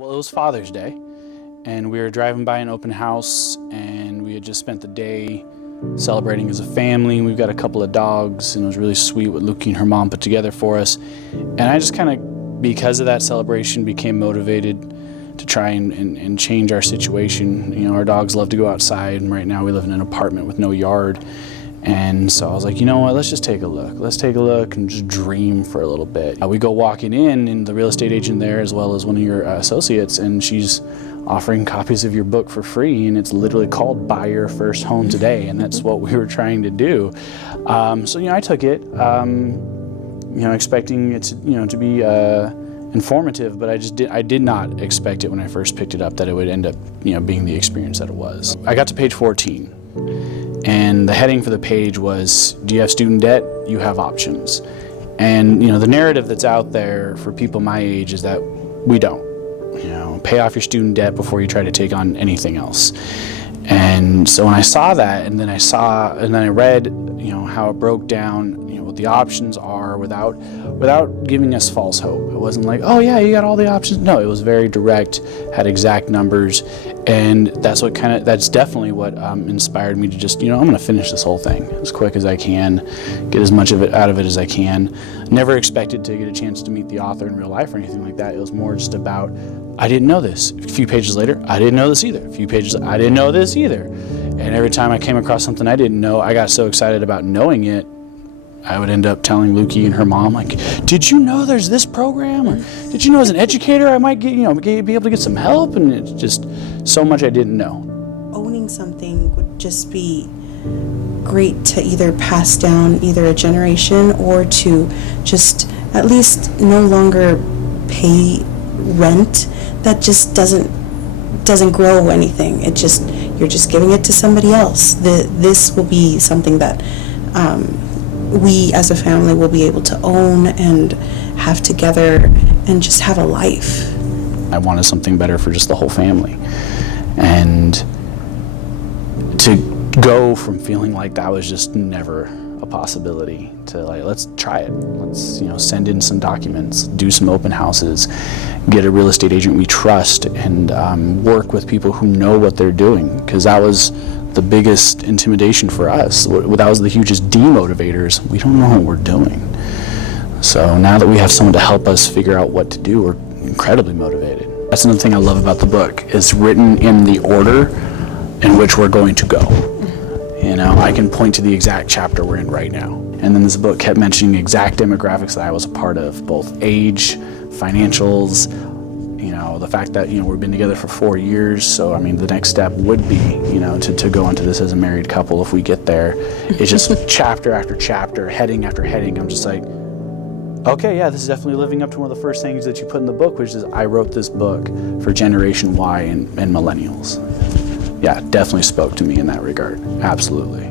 Well, it was Father's Day, and we were driving by an open house, and we had just spent the day celebrating as a family. We've got a couple of dogs, and it was really sweet what Luky and her mom put together for us. And I just kind of, because of that celebration, became motivated to try and change our situation. You know, our dogs love to go outside, and right now we live in an apartment with no yard. And so I was like, you know what, let's just take a look. Let's take a look and just dream for a little bit. We go walking in, and the real estate agent there, as well as one of your associates, and she's offering copies of your book for free, and it's literally called Buy Your First Home Today, and that's what we were trying to do. So, you know, I took it, you know, expecting it to, you know, to be informative, but I did not expect it when I first picked it up that it would end up, you know, being the experience that it was. I got to page 14. And the heading for the page was, do you have student debt? You have options. And, you know, the narrative that's out there for people my age is that we don't. You know, pay off your student debt before you try to take on anything else. And so when I saw that, and then I read, you know, how it broke down, you know, what the options are without giving us false hope. It wasn't like, oh yeah, you got all the options. No, it was very direct, had exact numbers, and that's definitely what inspired me to just, you know, I'm going to finish this whole thing as quick as I can, get as much of it out of it as I can. Never expected to get a chance to meet the author in real life or anything like that. It was more just about, I didn't know this. A few pages later, I didn't know this either. A few pages, I didn't know this either. And every time I came across something I didn't know, I got so excited about knowing it, I would end up telling Luky and her mom, like, did you know there's this program? Or did you know as an educator I might get, you know, be able to get some help? And it's just so much I didn't know. Owning something would just be great to either pass down either a generation or to just at least no longer pay rent that just doesn't grow anything. You're just giving it to somebody else. This will be something that we as a family will be able to own and have together and just have a life. I wanted something better for just the whole family. And to go from feeling like that was just never a possibility to like, let's try it. Let's, you know, send in some documents, do some open houses, get a real estate agent we trust, and work with people who know what they're doing, because that was the biggest intimidation for us. That was the hugest demotivators. We don't know what we're doing. So now that we have someone to help us figure out what to do, we're incredibly motivated. That's another thing I love about the book. It's written in the order in which we're going to go. You know, I can point to the exact chapter we're in right now. And then this book kept mentioning exact demographics that I was a part of, both age, financials, you know, the fact that, you know, we've been together for 4 years. So, I mean, the next step would be, you know, to go into this as a married couple if we get there. It's just chapter after chapter, heading after heading. I'm just like, okay, yeah, this is definitely living up to one of the first things that you put in the book, which is I wrote this book for Generation Y and millennials. Yeah, definitely spoke to me in that regard. Absolutely.